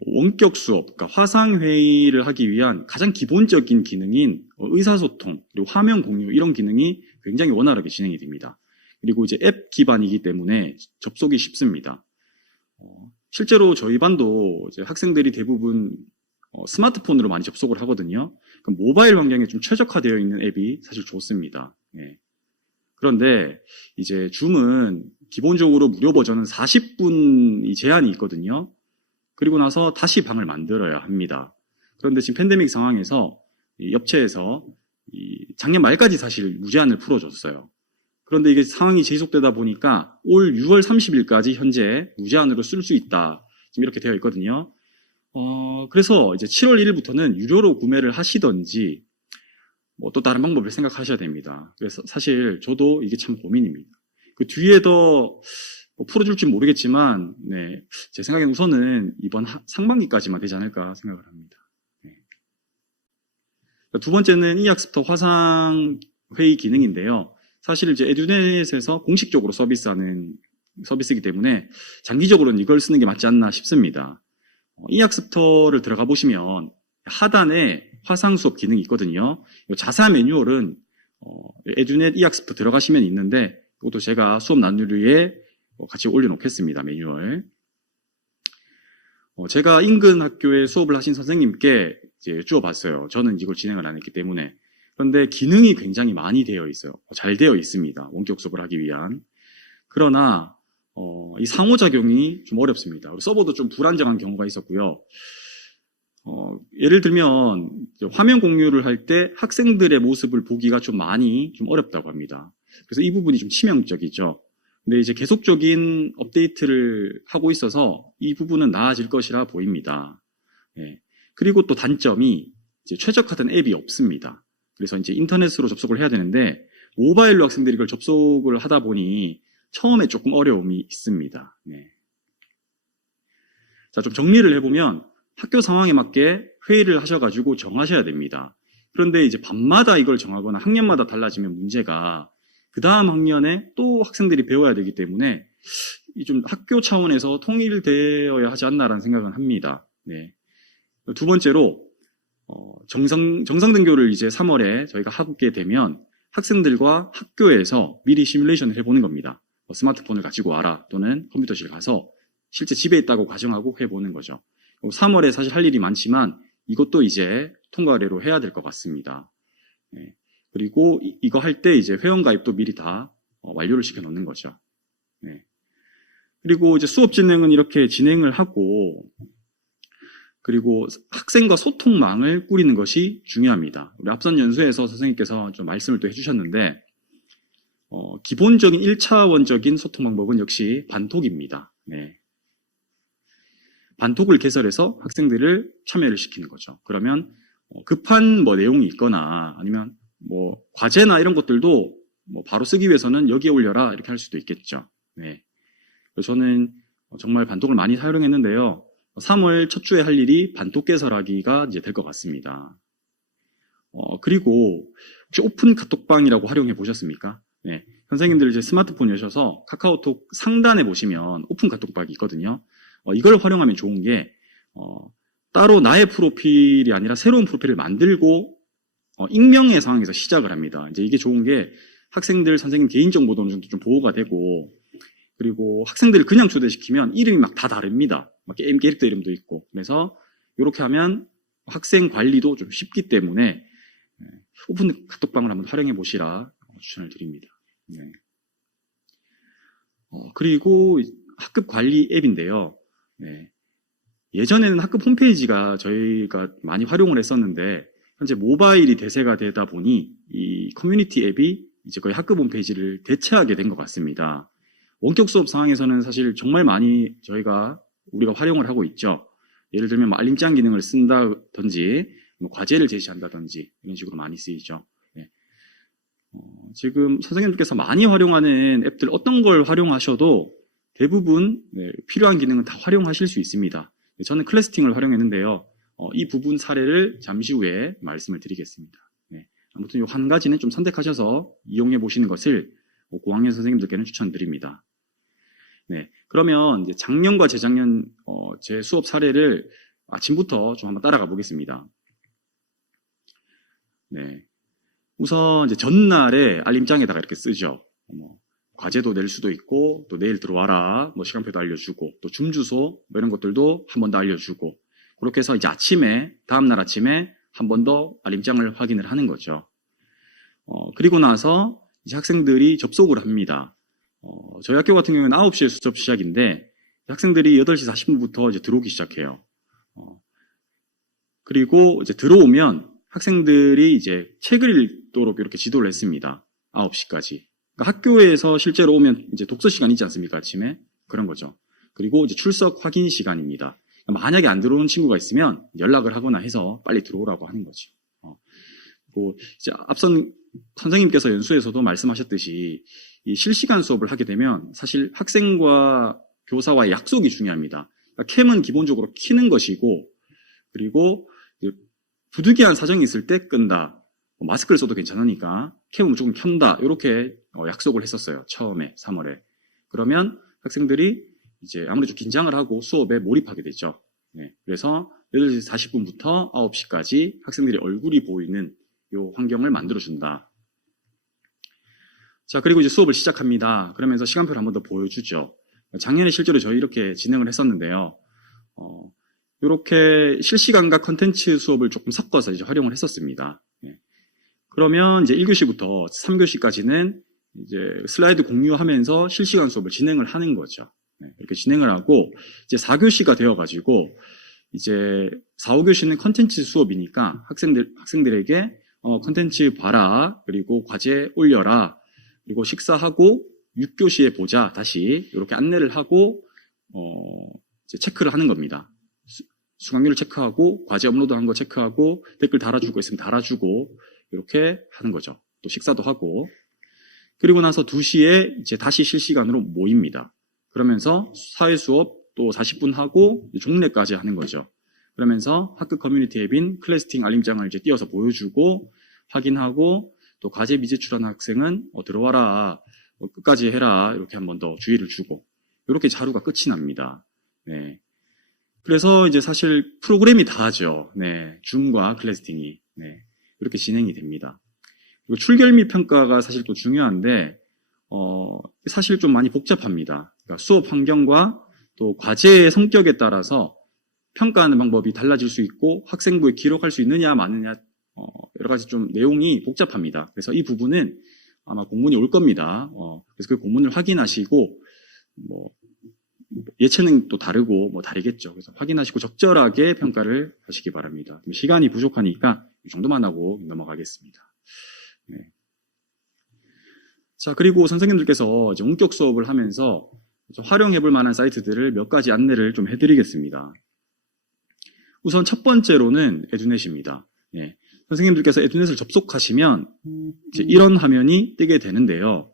원격 수업, 그러니까 화상회의를 하기 위한 가장 기본적인 기능인 의사소통, 그리고 화면 공유 이런 기능이 굉장히 원활하게 진행이 됩니다. 그리고 이제 앱 기반이기 때문에 접속이 쉽습니다. 실제로 저희 반도 이제 학생들이 대부분 스마트폰으로 많이 접속을 하거든요. 그럼 모바일 환경에 좀 최적화되어 있는 앱이 사실 좋습니다. 네. 그런데 이제 줌은 기본적으로 무료 버전은 40분이 제한이 있거든요. 그리고 나서 다시 방을 만들어야 합니다. 그런데 지금 팬데믹 상황에서 이 업체에서 작년 말까지 사실 무제한을 풀어줬어요. 그런데 이게 상황이 지속되다 보니까 올 6월 30일까지 현재 무제한으로 쓸 수 있다. 지금 이렇게 되어 있거든요. 그래서 이제 7월 1일부터는 유료로 구매를 하시던지 뭐 또 다른 방법을 생각하셔야 됩니다. 그래서 사실 저도 이게 참 고민입니다. 그 뒤에 더 풀어줄지 모르겠지만, 네, 제 생각엔 우선은 이번 상반기까지만 되지 않을까 생각을 합니다. 네. 두 번째는 e학습터 화상 회의 기능인데요. 사실 이제 에듀넷에서 공식적으로 서비스하는 서비스이기 때문에 장기적으로는 이걸 쓰는 게 맞지 않나 싶습니다. e학습터를 들어가 보시면 하단에 화상 수업 기능이 있거든요. 자사 매뉴얼은 에듀넷 e학습터 들어가시면 있는데, 그것도 제가 수업 나누리에 같이 올려놓겠습니다. 매뉴얼. 제가 인근 학교에 수업을 하신 선생님께 이제 여쭈어봤어요. 저는 이걸 진행을 안 했기 때문에. 그런데 기능이 굉장히 많이 되어 있어요. 잘 되어 있습니다. 원격 수업을 하기 위한. 그러나 이 상호작용이 좀 어렵습니다. 서버도 좀 불안정한 경우가 있었고요. 예를 들면 이제 화면 공유를 할 때 학생들의 모습을 보기가 좀 많이 좀 어렵다고 합니다. 그래서 이 부분이 좀 치명적이죠. 근데 이제 계속적인 업데이트를 하고 있어서 이 부분은 나아질 것이라 보입니다. 예. 그리고 또 단점이 이제 최적화된 앱이 없습니다. 그래서 이제 인터넷으로 접속을 해야 되는데 모바일로 학생들이 이걸 접속을 하다 보니 처음에 조금 어려움이 있습니다. 네. 자, 좀 정리를 해보면 학교 상황에 맞게 회의를 하셔가지고 정하셔야 됩니다. 그런데 이제 반마다 이걸 정하거나 학년마다 달라지면 문제가 그 다음 학년에 또 학생들이 배워야 되기 때문에 좀 학교 차원에서 통일되어야 하지 않나라는 생각은 합니다. 네. 두 번째로 정상등교를 이제 3월에 저희가 하게 되면 학생들과 학교에서 미리 시뮬레이션을 해보는 겁니다. 스마트폰을 가지고 와라 또는 컴퓨터실 가서 실제 집에 있다고 가정하고 해보는 거죠. 3월에 사실 할 일이 많지만 이것도 이제 통과례로 해야 될 것 같습니다. 네. 그리고 이거 할 때 이제 회원가입도 미리 다 완료를 시켜 놓는 거죠. 네. 그리고 이제 수업 진행은 이렇게 진행을 하고 그리고 학생과 소통망을 꾸리는 것이 중요합니다. 우리 앞선 연수에서 선생님께서 좀 말씀을 또 해주셨는데 기본적인 1차원적인 소통 방법은 역시 반톡입니다. 네. 반톡을 개설해서 학생들을 참여를 시키는 거죠. 그러면 급한 내용이 있거나 아니면 과제나 이런 것들도 바로 쓰기 위해서는 여기에 올려라 이렇게 할 수도 있겠죠. 네. 그래서 저는 정말 반톡을 많이 사용했는데요. 3월 첫 주에 할 일이 반톡 개설하기가 이제 될 것 같습니다. 그리고 혹시 오픈 카톡방이라고 활용해 보셨습니까? 네. 선생님들 이제 스마트폰 여셔서 카카오톡 상단에 보시면 오픈 카톡방이 있거든요. 이걸 활용하면 좋은 게 따로 나의 프로필이 아니라 새로운 프로필을 만들고 익명의 상황에서 시작을 합니다. 이제 이게 좋은 게 학생들, 선생님 개인정보도 어느 정도 좀 보호가 되고 그리고 학생들을 그냥 초대시키면 이름이 막 다 다릅니다. 막 게임 캐릭터 이름도 있고 그래서 이렇게 하면 학생 관리도 좀 쉽기 때문에 오픈 카톡방을 한번 활용해 보시라 추천을 드립니다. 네. 그리고 학급 관리 앱인데요. 네. 예전에는 학급 홈페이지가 저희가 많이 활용을 했었는데 현재 모바일이 대세가 되다 보니 이 커뮤니티 앱이 이제 거의 학급 홈페이지를 대체하게 된 것 같습니다. 원격 수업 상황에서는 사실 정말 많이 우리가 활용을 하고 있죠. 예를 들면 알림장 기능을 쓴다든지 과제를 제시한다든지 이런 식으로 많이 쓰이죠. 네. 지금 선생님들께서 많이 활용하는 앱들 어떤 걸 활용하셔도 대부분 필요한 기능은 다 활용하실 수 있습니다. 저는 클래스팅을 활용했는데요. 이 부분 사례를 잠시 후에 말씀을 드리겠습니다. 네. 아무튼 이 한 가지는 좀 선택하셔서 이용해 보시는 것을 고학년 선생님들께는 추천드립니다. 네. 그러면 이제 작년과 재작년 제 수업 사례를 아침부터 좀 한번 따라가 보겠습니다. 네. 우선 이제 전날에 알림장에다가 이렇게 쓰죠. 과제도 낼 수도 있고 또 내일 들어와라 시간표도 알려주고 또 줌 주소 이런 것들도 한 번 더 알려주고 그렇게 해서 이제 다음날 아침에 한 번 더 알림장을 확인을 하는 거죠. 그리고 나서 이제 학생들이 접속을 합니다. 저희 학교 같은 경우는 9시에 수업 시작인데 학생들이 8시 40분부터 이제 들어오기 시작해요. 그리고 이제 들어오면 학생들이 이제 책을 읽도록 이렇게 지도를 했습니다. 9시까지. 그러니까 학교에서 실제로 오면 이제 독서 시간이 있지 않습니까? 아침에. 그런 거죠. 그리고 이제 출석 확인 시간입니다. 만약에 안 들어오는 친구가 있으면 연락을 하거나 해서 빨리 들어오라고 하는 거죠. 그리고 이제 앞선 선생님께서 연수에서도 말씀하셨듯이 이 실시간 수업을 하게 되면 사실 학생과 교사와의 약속이 중요합니다. 그러니까 캠은 기본적으로 켜는 것이고 그리고 부득이한 사정이 있을 때 끈다. 마스크를 써도 괜찮으니까 캠은 무조건 켠다. 이렇게 약속을 했었어요. 처음에 3월에. 그러면 학생들이 이제 아무래도 좀 긴장을 하고 수업에 몰입하게 되죠. 네. 그래서 8시 40분부터 9시까지 학생들이 얼굴이 보이는 이 환경을 만들어준다. 자, 그리고 이제 수업을 시작합니다. 그러면서 시간표를 한 번 더 보여주죠. 작년에 실제로 저희 이렇게 진행을 했었는데요. 이렇게 실시간과 컨텐츠 수업을 조금 섞어서 이제 활용을 했었습니다. 네. 그러면 이제 1교시부터 3교시까지는 이제 슬라이드 공유하면서 실시간 수업을 진행을 하는 거죠. 네. 이렇게 진행을 하고 이제 4교시가 되어가지고 이제 4, 5교시는 컨텐츠 수업이니까 학생들에게 컨텐츠 봐라, 그리고 과제 올려라, 그리고 식사하고 6교시에 보자, 다시 이렇게 안내를 하고 이제 체크를 하는 겁니다. 수강률을 체크하고 과제 업로드한 거 체크하고 댓글 달아줄 거 있으면 달아주고 이렇게 하는 거죠. 또 식사도 하고, 그리고 나서 2시에 이제 다시 실시간으로 모입니다. 그러면서 사회 수업 또 40분 하고 종례까지 하는 거죠. 그러면서 학급 커뮤니티 앱인 클래스팅 알림장을 이제 띄워서 보여주고 확인하고, 또 과제 미제출한 학생은 들어와라, 끝까지 해라, 이렇게 한 번 더 주의를 주고, 이렇게 자료가 끝이 납니다. 네. 그래서 이제 사실 프로그램이 다죠. 네. 줌과 클래스팅이. 네. 이렇게 진행이 됩니다. 그리고 출결 및 평가가 사실 또 중요한데, 사실 좀 많이 복잡합니다. 그러니까 수업 환경과 또 과제의 성격에 따라서 평가하는 방법이 달라질 수 있고, 학생부에 기록할 수 있느냐 마느냐, 여러 가지 좀 내용이 복잡합니다. 그래서 이 부분은 아마 공문이 올 겁니다. 그래서 그 공문을 확인하시고, 예체능 또 다르고 다르겠죠. 그래서 확인하시고 적절하게 평가를 하시기 바랍니다. 시간이 부족하니까 이 정도만 하고 넘어가겠습니다. 네. 자, 그리고 선생님들께서 이제 원격 수업을 하면서 활용해 볼 만한 사이트들을 몇 가지 안내를 좀 해드리겠습니다. 우선 첫 번째로는 에듀넷입니다. 네. 선생님들께서 에듀넷을 접속하시면 이제 이런 화면이 뜨게 되는데요.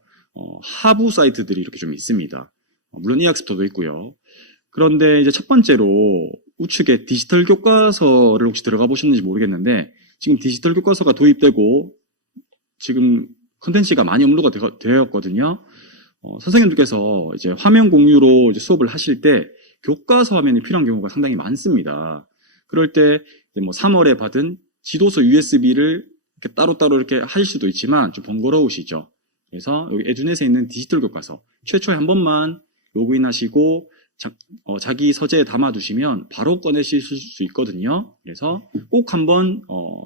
하부 사이트들이 이렇게 좀 있습니다. 물론 이학습터도 있고요. 그런데 이제 첫 번째로 우측에 디지털 교과서를 혹시 들어가 보셨는지 모르겠는데, 지금 디지털 교과서가 도입되고 지금 컨텐츠가 많이 업로드가 되었거든요. 선생님들께서 이제 화면 공유로 이제 수업을 하실 때 교과서 화면이 필요한 경우가 상당히 많습니다. 그럴 때 이제 3월에 받은 지도서 USB를 이렇게 따로따로 이렇게 하실 수도 있지만 좀 번거로우시죠. 그래서 여기 에듀넷에 있는 디지털 교과서 최초에 한 번만 로그인하시고 자기 서재에 담아두시면 바로 꺼내실 수 있거든요. 그래서 꼭 한번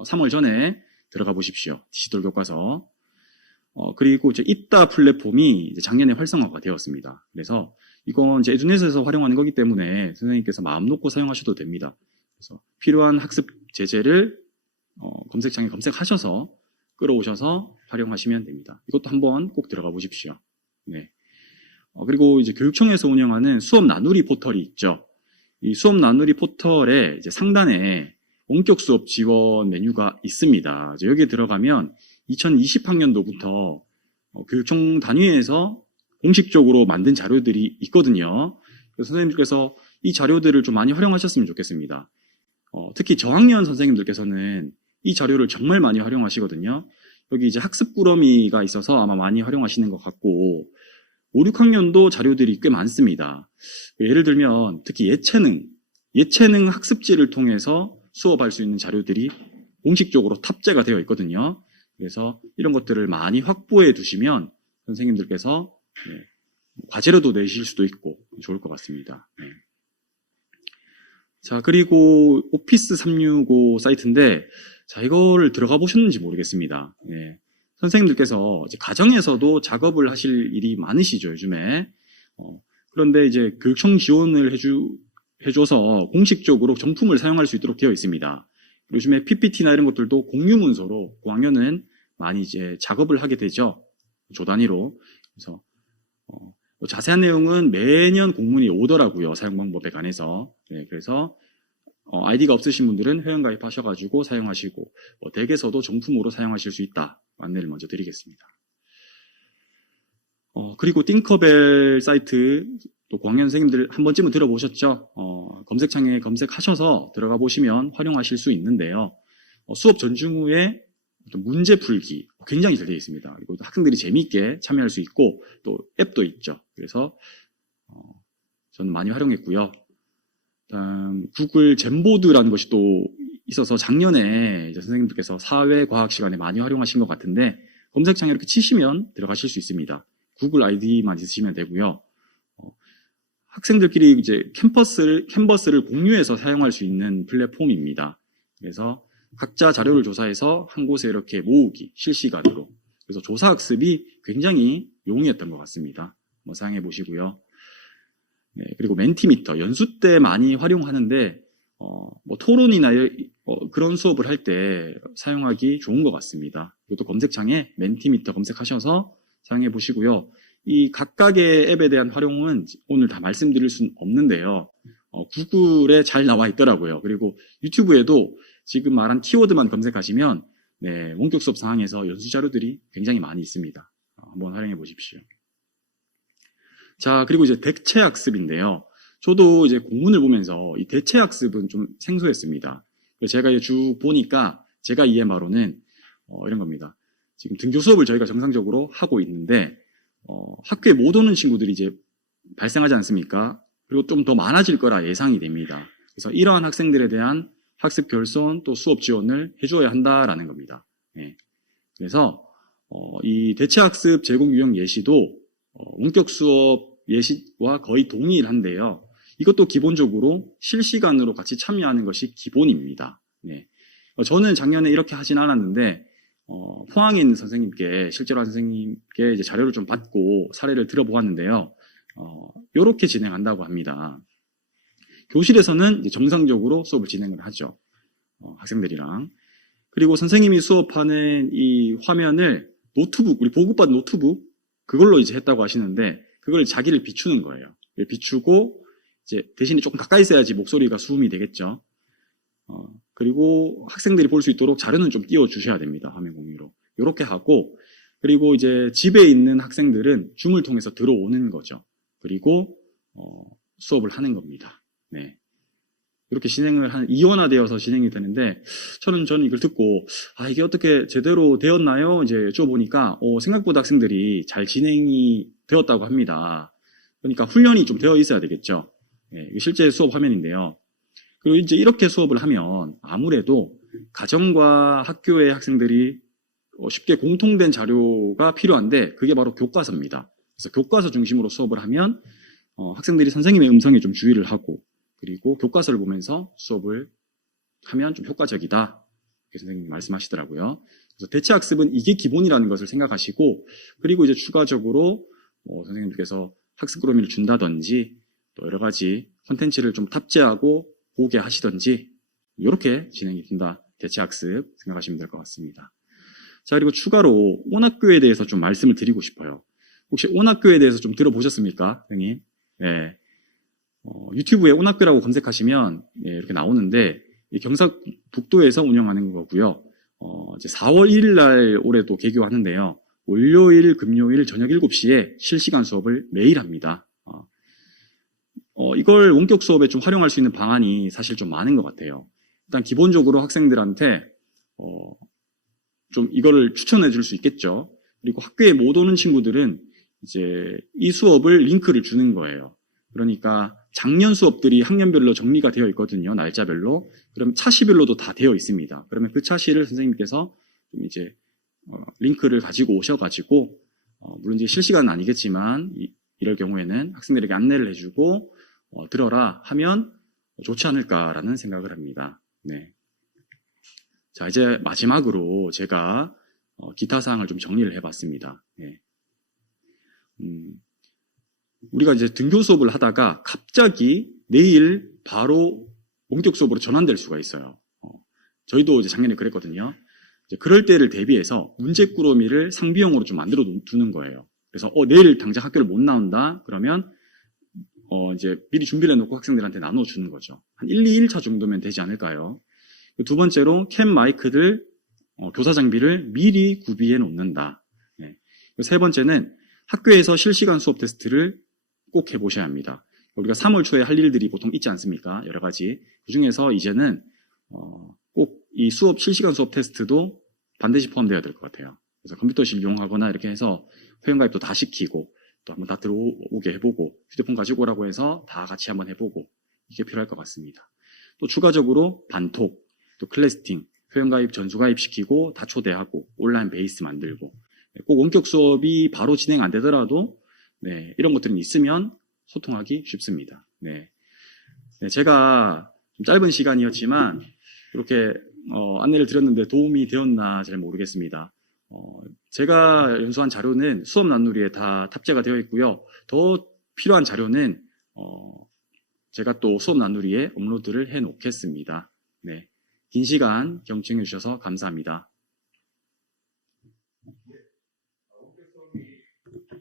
3월 전에 들어가 보십시오. 디지털 교과서. 그리고 이제 입다 플랫폼이 이제 작년에 활성화가 되었습니다. 그래서 이건 이제 에듀넷에서 활용하는 거기 때문에 선생님께서 마음 놓고 사용하셔도 됩니다. 그래서 필요한 학습 제재를 검색창에 검색하셔서 끌어오셔서 활용하시면 됩니다. 이것도 한번 꼭 들어가 보십시오. 네. 그리고 이제 교육청에서 운영하는 수업 나누리 포털이 있죠. 이 수업 나누리 포털에 이제 상단에 원격 수업 지원 메뉴가 있습니다. 이제 여기에 들어가면 2020학년도부터 교육청 단위에서 공식적으로 만든 자료들이 있거든요. 그래서 선생님들께서 이 자료들을 좀 많이 활용하셨으면 좋겠습니다. 특히 저학년 선생님들께서는 이 자료를 정말 많이 활용하시거든요. 여기 이제 학습 꾸러미가 있어서 아마 많이 활용하시는 것 같고, 5, 6학년도 자료들이 꽤 많습니다. 예를 들면 특히 예체능 학습지를 통해서 수업할 수 있는 자료들이 공식적으로 탑재가 되어 있거든요. 그래서 이런 것들을 많이 확보해 두시면 선생님들께서 과제로도 내실 수도 있고 좋을 것 같습니다. 네. 자, 그리고 오피스 365 사이트인데, 자, 이거를 들어가 보셨는지 모르겠습니다. 네. 선생님들께서 이제 가정에서도 작업을 하실 일이 많으시죠, 요즘에. 그런데 이제 교육청 지원을 해줘서 공식적으로 정품을 사용할 수 있도록 되어 있습니다. 요즘에 PPT나 이런 것들도 공유 문서로 고학년은 많이 이제 작업을 하게 되죠. 조 단위로. 그래서 자세한 내용은 매년 공문이 오더라고요. 사용 방법에 관해서. 네, 그래서 아이디가 없으신 분들은 회원가입하셔가지고 사용하시고, 댁에서도 정품으로 사용하실 수 있다. 안내를 먼저 드리겠습니다. 그리고 띵커벨 사이트, 또 고학년 선생님들 한 번쯤은 들어보셨죠? 검색창에 검색하셔서 들어가 보시면 활용하실 수 있는데요. 수업 전중 후에 문제 풀기 굉장히 잘 되어 있습니다. 그리고 학생들이 재미있게 참여할 수 있고, 또 앱도 있죠. 그래서 저는 많이 활용했고요. 구글 젠보드라는 것이 또 있어서 작년에 이제 선생님들께서 사회과학 시간에 많이 활용하신 것 같은데, 검색창에 이렇게 치시면 들어가실 수 있습니다. 구글 아이디만 있으시면 되고요. 학생들끼리 이제 캔버스를 공유해서 사용할 수 있는 플랫폼입니다. 그래서 각자 자료를 조사해서 한 곳에 이렇게 모으기, 실시간으로. 그래서 조사학습이 굉장히 용이했던 것 같습니다. 한번 사용해 보시고요. 네, 그리고 멘티미터, 연수 때 많이 활용하는데, 뭐 토론이나 그런 수업을 할 때 사용하기 좋은 것 같습니다. 이것도 검색창에 멘티미터 검색하셔서 사용해 보시고요. 이 각각의 앱에 대한 활용은 오늘 다 말씀드릴 수는 없는데요. 구글에 잘 나와 있더라고요. 그리고 유튜브에도 지금 말한 키워드만 검색하시면 네, 원격 수업 상황에서 연수 자료들이 굉장히 많이 있습니다. 한번 활용해 보십시오. 자, 그리고 이제 대체 학습인데요. 저도 이제 공문을 보면서 이 대체 학습은 좀 생소했습니다. 그래서 제가 이제 쭉 보니까 제가 이해한 바로는 이런 겁니다. 지금 등교 수업을 저희가 정상적으로 하고 있는데 학교에 못 오는 친구들이 이제 발생하지 않습니까? 그리고 좀 더 많아질 거라 예상이 됩니다. 그래서 이러한 학생들에 대한 학습 결손 또 수업 지원을 해줘야 한다라는 겁니다. 예. 그래서 이 대체 학습 제공 유형 예시도 원격 수업 예시와 거의 동일한데요. 이것도 기본적으로 실시간으로 같이 참여하는 것이 기본입니다. 네. 저는 작년에 이렇게 하진 않았는데 포항에 있는 선생님께 실제로 한 선생님께 이제 자료를 좀 받고 사례를 들어보았는데요. 이렇게 진행한다고 합니다. 교실에서는 이제 정상적으로 수업을 진행을 하죠. 학생들이랑. 그리고 선생님이 수업하는 이 화면을 노트북, 우리 보급받은 노트북 그걸로 이제 했다고 하시는데 그걸 자기를 비추는 거예요. 비추고 이제 대신에 조금 가까이 있어야지 목소리가 수음이 되겠죠. 그리고 학생들이 볼 수 있도록 자료는 좀 띄워 주셔야 됩니다. 화면 공유로. 이렇게 하고 그리고 이제 집에 있는 학생들은 줌을 통해서 들어오는 거죠. 그리고 수업을 하는 겁니다. 네. 이렇게 진행을 이원화되어서 진행이 되는데 저는 이걸 듣고 이게 어떻게 제대로 되었나요? 이제 여쭤보니까 생각보다 학생들이 잘 진행이 되었다고 합니다. 그러니까 훈련이 좀 되어 있어야 되겠죠. 예, 실제 수업 화면인데요. 그리고 이제 이렇게 수업을 하면 아무래도 가정과 학교의 학생들이 쉽게 공통된 자료가 필요한데 그게 바로 교과서입니다. 그래서 교과서 중심으로 수업을 하면 학생들이 선생님의 음성에 좀 주의를 하고 그리고 교과서를 보면서 수업을 하면 좀 효과적이다. 이렇게 선생님이 말씀하시더라고요. 그래서 대체 학습은 이게 기본이라는 것을 생각하시고 그리고 이제 추가적으로 선생님께서 학습 프로그램을 준다든지 또 여러 가지 콘텐츠를 좀 탑재하고 보게 하시든지 이렇게 진행이 된다. 대체 학습 생각하시면 될 것 같습니다. 자, 그리고 추가로 온학교에 대해서 좀 말씀을 드리고 싶어요. 혹시 온학교에 대해서 좀 들어보셨습니까, 선생님? 네. 유튜브에 온학교라고 검색하시면 이렇게 나오는데 경상북도에서 운영하는 거고요. 이제 4월 1일 날 올해도 개교하는데요. 월요일, 금요일 저녁 7시에 실시간 수업을 매일 합니다. 이걸 원격 수업에 좀 활용할 수 있는 방안이 사실 좀 많은 것 같아요. 일단 기본적으로 학생들한테 좀 이거를 추천해 줄 수 있겠죠. 그리고 학교에 못 오는 친구들은 이제 이 수업을 링크를 주는 거예요. 그러니까 작년 수업들이 학년별로 정리가 되어 있거든요. 날짜별로. 그럼 차시별로도 다 되어 있습니다. 그러면 그 차시를 선생님께서 좀 이제 링크를 가지고 오셔가지고 물론 이제 실시간은 아니겠지만 이럴 경우에는 학생들에게 안내를 해주고 들어라 하면 좋지 않을까라는 생각을 합니다. 네. 자, 이제 마지막으로 제가 기타 사항을 좀 정리를 해봤습니다. 네. 우리가 이제 등교 수업을 하다가 갑자기 내일 바로 원격 수업으로 전환될 수가 있어요. 저희도 이제 작년에 그랬거든요. 이제 그럴 때를 대비해서 문제꾸러미를 상비용으로 좀 만들어 두는 거예요. 그래서 내일 당장 학교를 못 나온다 그러면 이제 미리 준비를 해놓고 학생들한테 나눠주는 거죠. 한 1, 2일차 정도면 되지 않을까요? 두 번째로 캠 마이크들 교사 장비를 미리 구비해 놓는다. 네. 세 번째는 학교에서 실시간 수업 테스트를 꼭 해보셔야 합니다. 우리가 3월 초에 할 일들이 보통 있지 않습니까? 여러 가지. 그 중에서 이제는 꼭 이 수업 실시간 수업 테스트도 반드시 포함되어야 될 것 같아요. 그래서 컴퓨터실 이용하거나 이렇게 해서 회원가입도 다 시키고 또 한번 다 들어오게 해보고 휴대폰 가지고 오라고 해서 다 같이 한번 해보고 이게 필요할 것 같습니다. 또 추가적으로 반톡, 또 클래스팅, 회원가입, 전수가입 시키고 다 초대하고 온라인 베이스 만들고 꼭 원격 수업이 바로 진행 안 되더라도 네, 이런 것들이 있으면 소통하기 쉽습니다. 네. 네, 제가 좀 짧은 시간이었지만 이렇게 안내를 드렸는데 도움이 되었나 잘 모르겠습니다. 제가 연수한 자료는 수업 난누리에 다 탑재가 되어 있고요. 더 필요한 자료는 제가 또 수업 나누리에 업로드를 해 놓겠습니다. 네. 긴 시간 경청해 주셔서 감사합니다.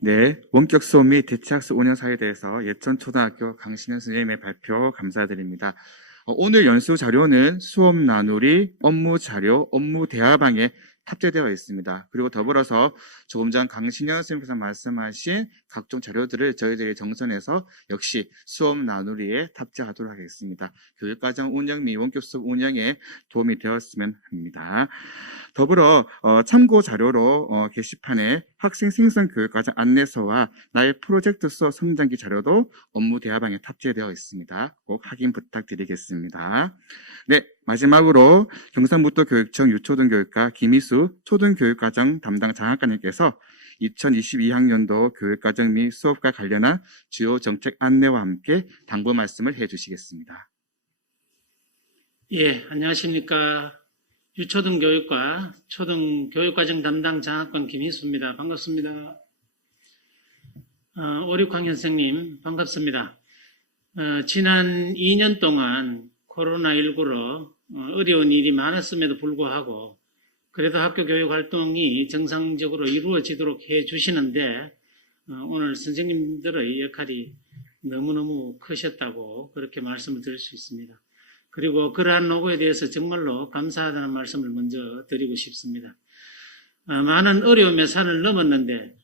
네, 원격 수업 및 대체학습 운영 사에 대해서 예천초등학교 강신현 선생님의 발표 감사드립니다. 오늘 연수 자료는 수업 나누리, 업무 자료, 업무 대화방에 탑재되어 있습니다. 그리고 더불어서 조금 전 강신현 선생님께서 말씀하신 각종 자료들을 저희들이 정선해서 역시 수업 나누리에 탑재하도록 하겠습니다. 교육과정 운영 및 원격 수업 운영에 도움이 되었으면 합니다. 더불어 참고 자료로 게시판에 학생 생성 교육과정 안내서와 나의 프로젝트 수업 성장기 자료도 업무 대화방에 탑재되어 있습니다. 꼭 확인 부탁드리겠습니다. 네, 마지막으로 경상북도교육청 유초등교육과 김희수 초등교육과정 담당 장학관님께서 2022학년도 교육과정 및 수업과 관련한 주요 정책 안내와 함께 당부 말씀을 해주시겠습니다. 예, 안녕하십니까. 유초등교육과 초등교육과정 담당 장학관 김희수입니다. 반갑습니다. 5, 6학년 선생님 반갑습니다. 지난 2년 동안 코로나19로 어려운 일이 많았음에도 불구하고 그래도 학교 교육 활동이 정상적으로 이루어지도록 해주시는데 오늘 선생님들의 역할이 너무너무 크셨다고 그렇게 말씀을 드릴 수 있습니다. 그리고 그러한 노고에 대해서 정말로 감사하다는 말씀을 먼저 드리고 싶습니다. 많은 어려움의 산을 넘었는데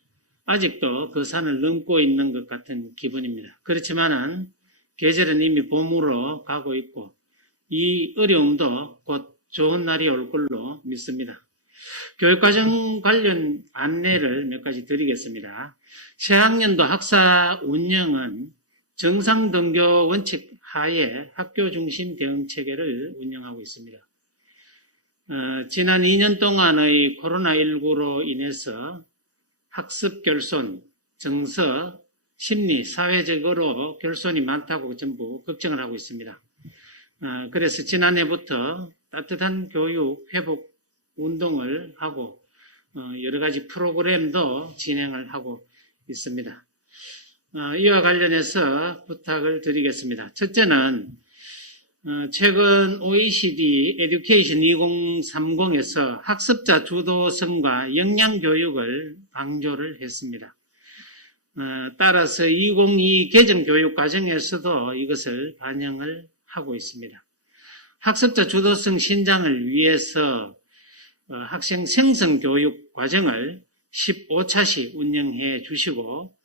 아직도 그 산을 넘고 있는 것 같은 기분입니다. 그렇지만은 계절은 이미 봄으로 가고 있고 이 어려움도 곧 좋은 날이 올 걸로 믿습니다. 교육과정 관련 안내를 몇 가지 드리겠습니다. 새학년도 학사 운영은 정상등교 원칙 하에 학교 중심 대응 체계를 운영하고 있습니다. 지난 2년 동안의 코로나19로 인해서 학습 결손, 정서, 심리, 사회적으로 결손이 많다고 전부 걱정을 하고 있습니다. 그래서 지난해부터 따뜻한 교육 회복 운동을 하고 여러 가지 프로그램도 진행을 하고 있습니다. 이와 관련해서 부탁을 드리겠습니다. 첫째는 최근 OECD 에듀케이션 2030에서 학습자 주도성과 역량교육을 강조를 했습니다. 따라서 2022 개정 교육 과정에서도 이것을 반영을 하고 있습니다. 학습자 주도성 신장을 위해서 학생 생성 교육 과정을 15차씩 운영해 주시고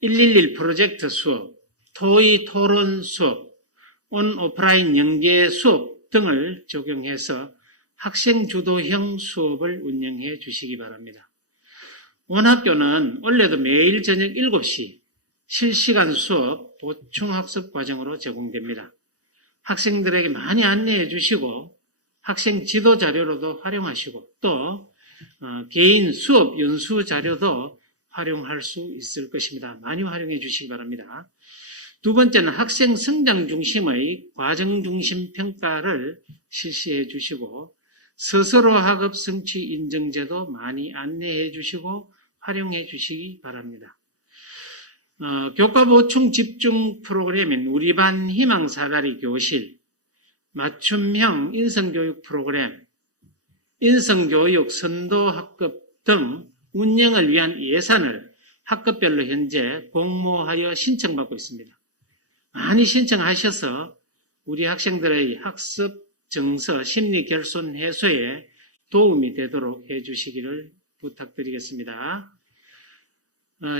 111 프로젝트 수업, 토의 토론 수업, 온 오프라인 연계 수업 등을 적용해서 학생 주도형 수업을 운영해 주시기 바랍니다. 원학교는 원래도 매일 저녁 7시 실시간 수업 보충학습 과정으로 제공됩니다. 학생들에게 많이 안내해 주시고 학생 지도 자료로도 활용하시고 또 개인 수업 연수 자료도 활용할 수 있을 것입니다. 많이 활용해 주시기 바랍니다. 두 번째는 학생 성장 중심의 과정 중심 평가를 실시해 주시고 스스로 학업 성취 인증제도 많이 안내해 주시고 활용해 주시기 바랍니다. 교과 보충 집중 프로그램인 우리 반 희망 사다리 교실, 맞춤형 인성교육 프로그램, 인성교육 선도 학급 등 운영을 위한 예산을 학급별로 현재 공모하여 신청받고 있습니다. 많이 신청하셔서 우리 학생들의 학습, 정서, 심리 결손 해소에 도움이 되도록 해주시기를 부탁드리겠습니다.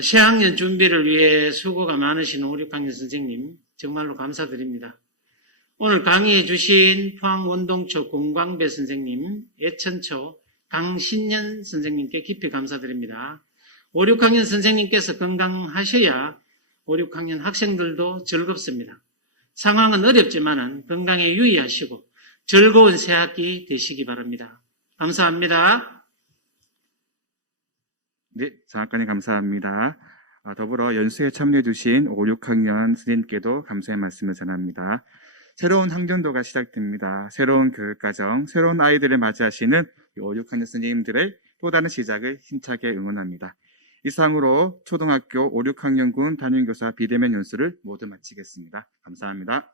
새학년 준비를 위해 수고가 많으신 5, 6학년 선생님 정말로 감사드립니다. 오늘 강의해 주신 포항원동초 공광배 선생님, 예천초 강신년 선생님께 깊이 감사드립니다. 5, 6학년 선생님께서 건강하셔야 5, 6학년 학생들도 즐겁습니다. 상황은 어렵지만 건강에 유의하시고 즐거운 새학기 되시기 바랍니다. 감사합니다. 네, 장학관님 감사합니다. 더불어 연수에 참여해 주신 5, 6학년 선생님께도 감사의 말씀을 전합니다. 새로운 학년도가 시작됩니다. 새로운 교육과정, 새로운 아이들을 맞이하시는 5, 6학년 선생님들의 또 다른 시작을 힘차게 응원합니다. 이상으로 초등학교 5, 6학년군 담임교사 비대면 연수를 모두 마치겠습니다. 감사합니다.